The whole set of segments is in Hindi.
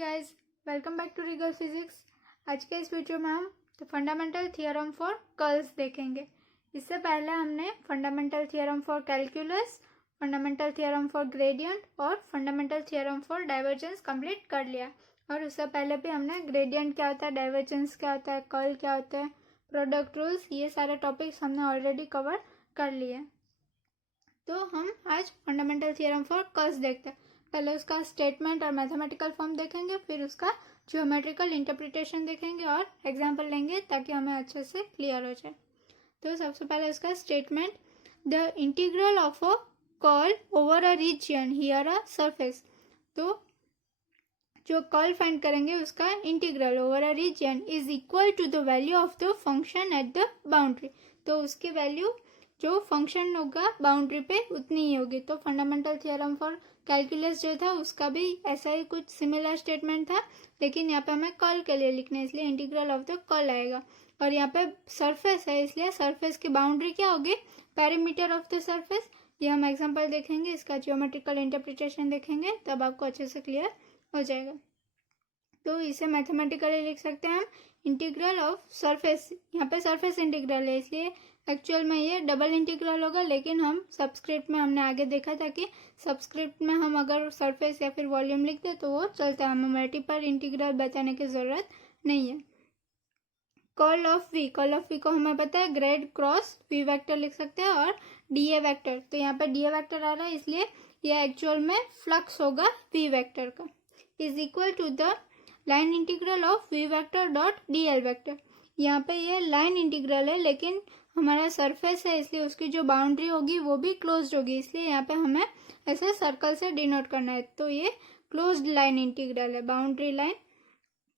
Guys, welcome back to Regal physics. आज के इस वीडियो में हम फंडामेंटल थियरम फॉर कर्ल्स देखेंगे। इससे पहले हमने fundamental theorem for calculus, fundamental theorem for gradient और fundamental theorem for divergence complete कर लिया। और उससे पहले भी हमने ग्रेडियंट क्या होता है, डाइवर्जेंस क्या होता है, कर्ल क्या होता है, प्रोडक्ट रूल्स, ये सारे टॉपिक्स हमने ऑलरेडी कवर कर लिए। तो हम आज फंडामेंटल थियरम फॉर कर्ल्स देखते हैं। पहले उसका स्टेटमेंट और मैथमेटिकल फॉर्म देखेंगे, फिर उसका ज्योमेट्रिकल इंटरप्रिटेशन देखेंगे और एग्जांपल लेंगे ताकि हमें अच्छे से क्लियर हो जाए। तो सबसे पहले उसका statement, the integral of a curl over a region here a surface. तो जो कर्ल फाइंड करेंगे उसका integral over a region is equal to the value of the function at the boundary. तो उसकी वैल्यू जो फंक्शन होगा बाउंड्री पे उतनी ही होगी। तो फंडामेंटल थियरम फॉर कैलकुलस जो था उसका भी ऐसा ही कुछ सिमिलर स्टेटमेंट था, लेकिन यहाँ पे हमें कर्ल के लिए लिखना है, इसलिए इंटीग्रल ऑफ द कर्ल आएगा। और यहाँ पे सरफेस है, इसलिए सरफेस की बाउंड्री क्या होगी, पेरीमीटर ऑफ द सरफेस। ये हम एग्जांपल देखेंगे, इसका ज्योमेट्रिकल इंटरप्रिटेशन देखेंगे, तब आपको अच्छे से क्लियर हो जाएगा। तो इसे मैथमेटिकली लिख सकते हैं हम इंटीग्रल ऑफ सरफेस। यहाँ पे सरफेस इंटीग्रल है, इसलिए एक्चुअल में ये डबल इंटीग्रल होगा, लेकिन हम सबस्क्रिप्ट में हमने आगे देखा था कि सबस्क्रिप्ट में हम अगर सरफेस या फिर वॉल्यूम लिख दे तो वो चलता है, हमें मल्टीपल इंटीग्रल बताने की जरूरत नहीं है। कर्ल ऑफ वी को हमें पता है ग्रेड क्रॉस वी वेक्टर लिख सकते हैं और डीए वेक्टर। तो यहाँ पे डीए वेक्टर आ रहा है, इसलिए ये एक्चुअल में फ्लक्स होगा वी वेक्टर का, is equal to the line integral of V vector dot D L vector. यहाँ पे ये लाइन इंटीग्रल है, लेकिन हमारा सरफेस है इसलिए उसकी जो बाउंड्री होगी वो भी क्लोज्ड होगी, इसलिए यहाँ पे हमें ऐसे सर्कल से डिनोट करना है। तो ये क्लोज्ड लाइन इंटीग्रल है, बाउंड्री लाइन,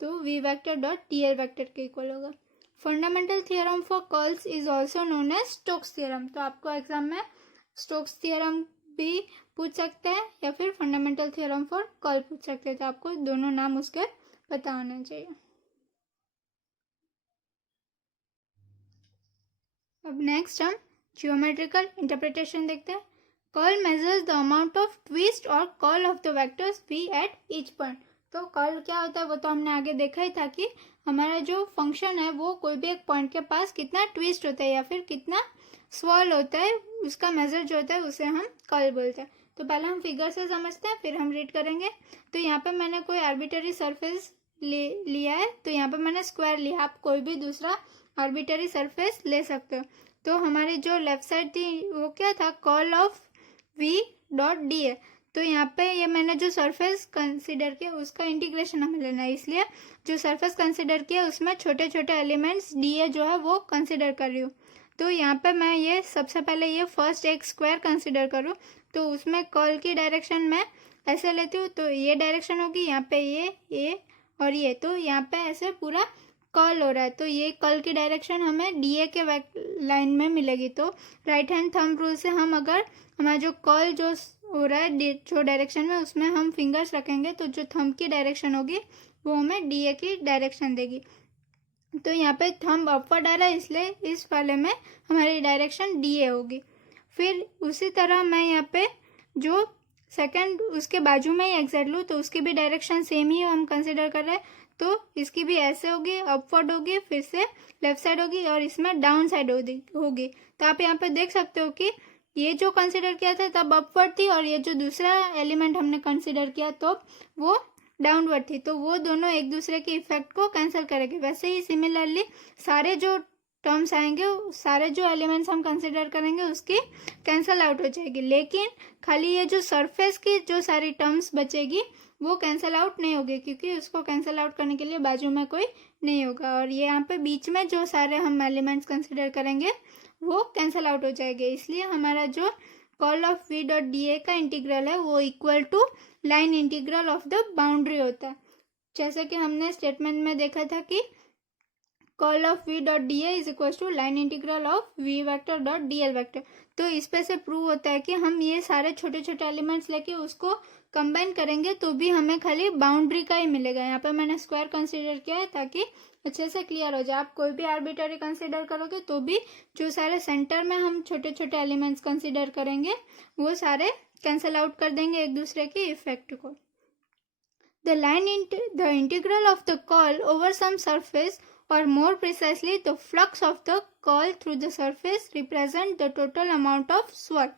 तो V vector dot D L vector के इक्वल होगा। Fundamental theorem for curls is also known as Stokes theorem. तो आपको एग्जाम में स्टोक्स थियरम भी पूछ सकते हैं या फिर फंडामेंटल थियरम फॉर कर्ल पूछ सकते हैं, तो आपको दोनों नाम उसके पता होना चाहिए। अब नेक्स्ट हम ज्योमेट्रिकल इंटरप्रिटेशन देखते हैं। Curl measures the amount of twist और curl of the vectors V at each point. तो कर्ल क्या होता है वो तो हमने आगे देखा ही था कि हमारा जो फंक्शन है वो कोई भी एक पॉइंट के पास कितना ट्विस्ट होता है या फिर कितना स्वर्ल होता है, उसका मेजर जो होता है उसे हम कर्ल बोलते हैं। तो पहले हम फिगर से समझते हैं, फिर हम रीड करेंगे। तो यहाँ पे मैंने कोई आर्बिटरी सरफेस लिया है, तो यहाँ पे मैंने स्क्वायर लिया, आप कोई भी दूसरा आर्बिटरी सरफेस ले सकते हो। तो हमारी जो लेफ्ट साइड थी वो क्या था, curl of V dot D है। तो यहाँ पे ये मैंने जो सरफेस कंसीडर किया उसका इंटीग्रेशन हमें लेना है, इसलिए जो सरफेस कंसीडर किया उसमें छोटे छोटे एलिमेंट्स डी ए जो है वो कंसीडर कर रही हूँ। तो यहाँ पे मैं ये सबसे पहले ये फर्स्ट एक स्क्वायर कंसीडर करूँ, तो उसमें कर्ल की डायरेक्शन में ऐसे लेती हूँ, तो ये डायरेक्शन होगी, यहाँ पे ये और ये, तो यहाँ पे ऐसे पूरा कर्ल हो रहा है। तो ये कर्ल की डायरेक्शन हमें डीए के लाइन में मिलेगी। तो राइट हैंड थंब रूल से हम अगर हमारा जो कर्ल जो हो रहा है जो डायरेक्शन में उसमें हम फिंगर्स रखेंगे, तो जो थंब की डायरेक्शन होगी वो हमें डीए की डायरेक्शन देगी। तो यहाँ पे थंब अपवर्ड आ रहा है, इसलिए इस वाले में हमारी डायरेक्शन डीए होगी। फिर उसी तरह मैं यहाँ पे जो सेकंड उसके बाजू में ही एग्जैक्ट लूँ तो उसकी भी डायरेक्शन सेम ही हम कंसिडर कर रहे हैं, तो इसकी भी ऐसे होगी, अपवर्ड होगी, फिर से लेफ्ट साइड होगी और इसमें डाउन साइड होगी। तो आप यहाँ पे देख सकते हो कि ये जो कंसिडर किया था तब अपवर्ड थी और ये जो दूसरा एलिमेंट हमने कंसिडर किया तो वो डाउनवर्ड थी, तो वो दोनों एक दूसरे के इफेक्ट को कैंसिल करेंगे। वैसे ही सिमिलरली सारे जो टर्म्स आएंगे, सारे जो एलिमेंट्स हम कंसिडर करेंगे उसकी कैंसिल आउट हो जाएगी, लेकिन खाली ये जो सरफेस की जो सारी टर्म्स बचेगी वो कैंसिल आउट नहीं होगी, क्योंकि उसको कैंसिल आउट करने के लिए बाजू में कोई नहीं होगा। और ये यहाँ पे बीच में जो सारे हम एलिमेंट्स कंसिडर करेंगे वो कैंसिल आउट हो जाएंगे, इसलिए हमारा जो curl of V dot D A का इंटीग्रल है वो equal to line integral of the boundary होता है। जैसे कि हमने स्टेटमेंट में देखा था कि curl of V dot D A is equal to line integral of V vector dot D L vector. तो इस पे से प्रूव होता है कि हम ये सारे छोटे छोटे एलिमेंट्स लेके उसको कंबाइन करेंगे तो भी हमें खाली बाउंड्री का ही मिलेगा। यहाँ पे मैंने स्क्वायर कंसीडर किया है ताकि अच्छे से क्लियर हो जाए। आप कोई भी आर्बिट्ररी कंसीडर करोगे तो भी जो सारे सेंटर में हम छोटे छोटे एलिमेंट्स कंसीडर करेंगे वो सारे कैंसिल आउट कर देंगे एक दूसरे के इफेक्ट को। The integral of the curl over some surface, or more precisely the flux of the curl through the surface, represent the total amount of swirl.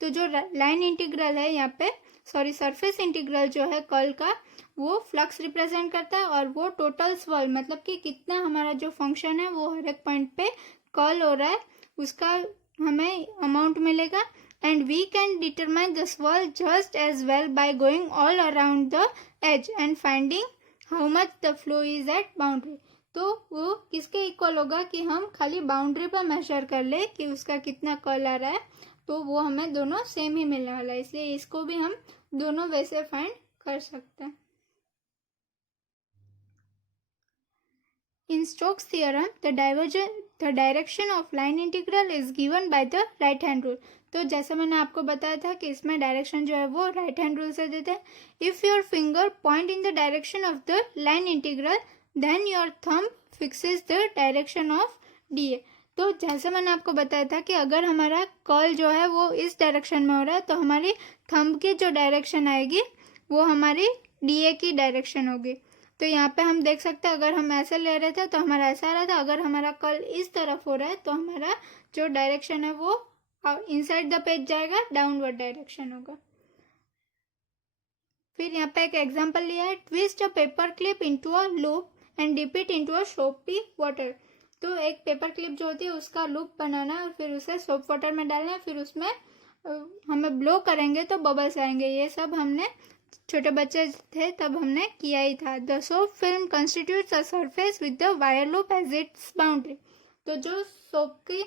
तो जो लाइन इंटीग्रल है यहाँ पे, सॉरी सरफेस इंटीग्रल जो है कर्ल का, वो फ्लक्स रिप्रेजेंट करता है, और वो टोटल स्वर्ल मतलब कि कितना हमारा जो फंक्शन है वो हर एक पॉइंट पे कर्ल हो रहा है उसका हमें अमाउंट मिलेगा. And we can determine the swirl just as well by going all around the edge and finding how much the flow is at boundary. तो वो किसके इक्वल होगा कि हम खाली बाउंड्री पर मेजर कर ले कि उसका कितना कर्ल आ रहा है, तो वो हमें दोनों सेम ही मिलने वाला है. इसलिए इसको भी हम दोनों वैसे फाइंड कर सकते हैं. In Stokes' theorem, the direction of line integral is given by the right hand rule. तो जैसा मैंने आपको बताया था कि इसमें डायरेक्शन जो है वो राइट हैंड रूल से देते हैं. If your finger point in the direction of the line integral then your thumb fixes the direction of DA. तो जैसे मैंने आपको बताया था कि अगर हमारा कर्ल जो है वो इस डायरेक्शन में हो रहा है तो हमारी थंब की जो डायरेक्शन आएगी वो हमारी DA की डायरेक्शन होगी. तो यहाँ पे हम देख सकते हैं अगर हम ऐसे ले रहे थे तो हमारा ऐसा आ रहा था. अगर हमारा कर्ल इस तरफ हो रहा है तो हमारा जो डायरेक्शन है वो इनसाइड द पेज जाएगा, डाउनवर्ड डायरेक्शन होगा. फिर यहाँ पे एक एग्जांपल लिया है. Twist a paper clip into a loop and dip it into a soapy water. तो एक पेपर क्लिप जो होती है उसका लूप बनाना है और फिर उसे सोप वाटर में डालना है. फिर उसमें हमें ब्लो करेंगे तो बबल्स आएंगे. ये सब हमने छोटे बच्चे थे तब हमने किया ही था. The soap film constitutes a surface with the wire loop as its boundary. तो जो सोप की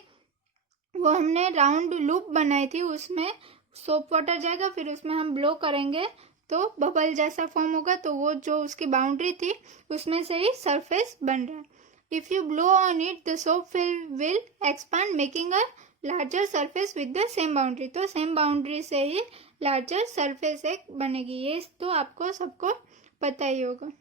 वो हमने राउंड लूप बनाई थी उसमें सोप वाटर जाएगा, फिर उसमें हम ब्लो करेंगे तो बबल जैसा फॉर्म होगा. तो वो जो उसकी बाउंड्री थी उसमें से ही सरफेस बन रहा है. If you blow on it the soap film will expand making a larger surface with the same boundary. तो सेम बाउंड्री से ही लार्जर सरफेस एक बनेगी. ये तो आपको सबको पता ही होगा.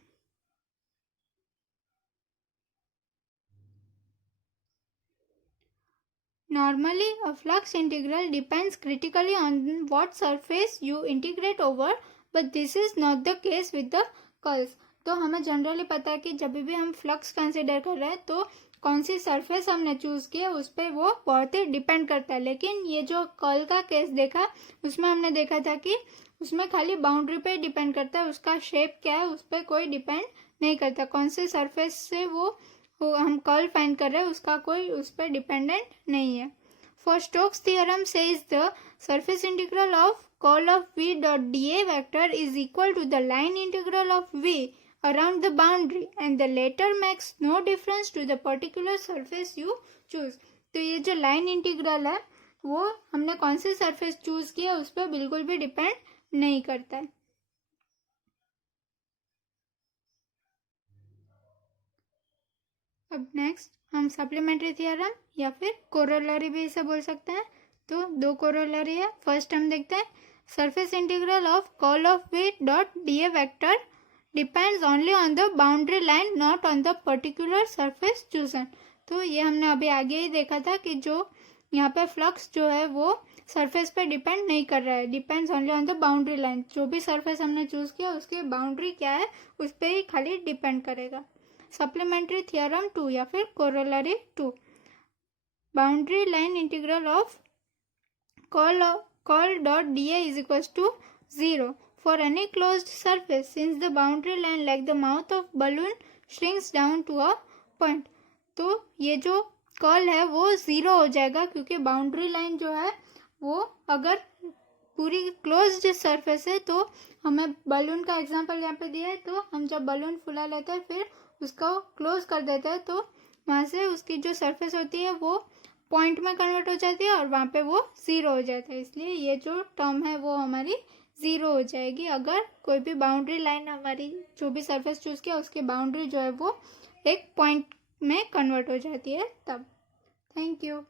Normally, a flux integral depends critically on what surface you integrate over, but this is not the case with the curls. तो हमें जनरली पता है कि जब भी हम फ्लक्स कंसिडर कर रहे हैं तो कौन सी सरफेस हमने चूज़ की है उस पर वो बहुत ही डिपेंड करता है. लेकिन ये जो कर्ल का केस देखा उसमें हमने देखा था कि उसमें खाली बाउंड्री पे डिपेंड करता है. उसका शेप क्या है उस पर कोई डिपेंड नहीं करता. कौन सी सरफेस से वो हम कर्ल फाइंड कर रहे हैं उसका कोई उस पर डिपेंडेंट नहीं है. For Stokes' theorem says the surface integral of curl of V dot dA vector is equal to the line integral of V around the boundary and the latter makes no difference to the particular surface you choose. तो ये जो लाइन इंटीग्रल है वो हमने कौन सी सरफेस चूज की है उस पर बिल्कुल भी डिपेंड नहीं करता है. अब नेक्स्ट हम सप्लीमेंट्री थियरम या फिर कोरोलरी भी इसे बोल सकते हैं. तो दो कोरोलरी है. फर्स्ट हम देखते हैं surface integral of curl of V dot DA vector depends only on the boundary line not on the particular surface chosen. तो ये हमने अभी आगे ही देखा था कि जो यहाँ पे फ्लक्स जो है वो सरफेस पे डिपेंड नहीं कर रहा है, depends only on the boundary line. जो भी सरफेस हमने चूज किया उसकी बाउंड्री क्या है उस पर ही खाली डिपेंड करेगा. सप्लीमेंट्री थियरम 2 या फिर corollary 2. Boundary line integral of curl dot DA is equals to 0 for any closed surface since the boundary line like the mouth of balloon shrinks down to a point. तो ये जो कर्ल है वो 0 हो जाएगा क्योंकि बाउंड्री लाइन जो है वो अगर पूरी क्लोज्ड सरफेस है. तो हमें बलून का एग्जांपल यहाँ पे दिया है. तो हम जब बलून फुला लेते हैं फिर उसको क्लोज कर देते हैं तो वहाँ से उसकी जो सरफेस होती है वो पॉइंट में कन्वर्ट हो जाती है और वहाँ पे वो 0 हो जाता है. इसलिए ये जो टर्म है वो हमारी 0 हो जाएगी अगर कोई भी बाउंड्री लाइन हमारी जो भी सरफेस चूज किया उसकी बाउंड्री जो है वो एक पॉइंट में कन्वर्ट हो जाती है तब. Thank you.